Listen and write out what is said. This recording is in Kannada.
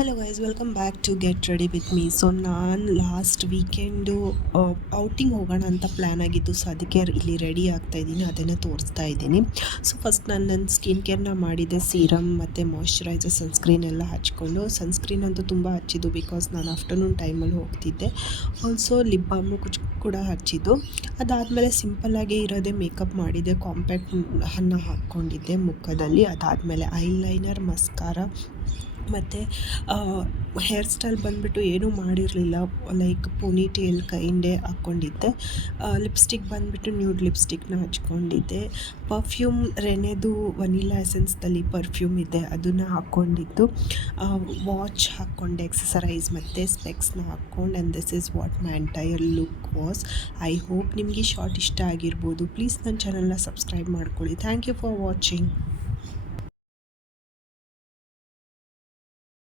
Hello guys, welcome back to get ready with me. So ನಾನು ಲಾಸ್ಟ್ ವೀಕೆಂಡು ಔಟಿಂಗ್ ಹೋಗೋಣ ಅಂತ ಪ್ಲ್ಯಾನ್ ಆಗಿತ್ತು. ಸೊ ಅದಕ್ಕೆ ಇಲ್ಲಿ ರೆಡಿ ಆಗ್ತಾ ಇದ್ದೀನಿ, ಅದನ್ನೇ ತೋರಿಸ್ತಾ ಇದ್ದೀನಿ. ಸೊ ಫಸ್ಟ್ ನಾನು ನನ್ನ ಸ್ಕಿನ್ ಕೇರ್ನ ಮಾಡಿದ್ದೆ. ಸೀರಮ್ ಮತ್ತು ಮಾಯ್ಶ್ಚರೈಸರ್, ಸನ್ಸ್ಕ್ರೀನ್ ಎಲ್ಲ ಹಚ್ಕೊಂಡು. ಸನ್ಸ್ಕ್ರೀನ್ ಅಂತೂ ತುಂಬ ಹಚ್ಚಿದ್ದು, ಬಿಕಾಸ್ ನಾನು ಆಫ್ಟರ್ನೂನ್ ಟೈಮಲ್ಲಿ ಹೋಗ್ತಿದ್ದೆ. ಆಲ್ಸೋ ಲಿಪ್ ಬಾಮು ಕೂಡ ಹಚ್ಚಿದ್ದು. ಅದಾದಮೇಲೆ ಸಿಂಪಲ್ಲಾಗಿ ಇರೋದೇ ಮೇಕಪ್ ಮಾಡಿದ್ದೆ. ಕಾಂಪ್ಯಾಕ್ಟ್ ಅನ್ನು ಹಾಕ್ಕೊಂಡಿದ್ದೆ ಮುಖದಲ್ಲಿ. ಅದಾದಮೇಲೆ ಐಲೈನರ್, ಮಸ್ಕಾರ ಮತ್ತು ಹೇರ್ ಸ್ಟೈಲ್ ಬಂದುಬಿಟ್ಟು ಏನೂ ಮಾಡಿರಲಿಲ್ಲ, ಲೈಕ್ ಪೋನಿ ಟೇಲ್ ಕೈಂಡೇ ಹಾಕ್ಕೊಂಡಿದ್ದೆ. ಲಿಪ್ಸ್ಟಿಕ್ ಬಂದುಬಿಟ್ಟು ನ್ಯೂಡ್ ಲಿಪ್ಸ್ಟಿಕ್ನ ಹಚ್ಕೊಂಡಿದ್ದೆ. ಪರ್ಫ್ಯೂಮ್ ರೆನೆದು ವನಿಲಾ ಎಸೆನ್ಸ್ದಲ್ಲಿ ಪರ್ಫ್ಯೂಮ್ ಇದೆ, ಅದನ್ನು ಹಾಕ್ಕೊಂಡಿದ್ದು. ವಾಚ್ ಹಾಕ್ಕೊಂಡೆ, ಎಕ್ಸಸರೈಸ್ ಮತ್ತು ಸ್ಪೆಕ್ಸ್ನ ಹಾಕ್ಕೊಂಡು. And this is what my entire look was. I hope ನಿಮಗೆ ಶಾರ್ಟ್ ಇಷ್ಟ ಆಗಿರ್ಬೋದು. ಪ್ಲೀಸ್ ನನ್ನ ಚಾನಲ್ನ ಸಬ್ಸ್ಕ್ರೈಬ್ ಮಾಡ್ಕೊಳ್ಳಿ. Thank you for watching.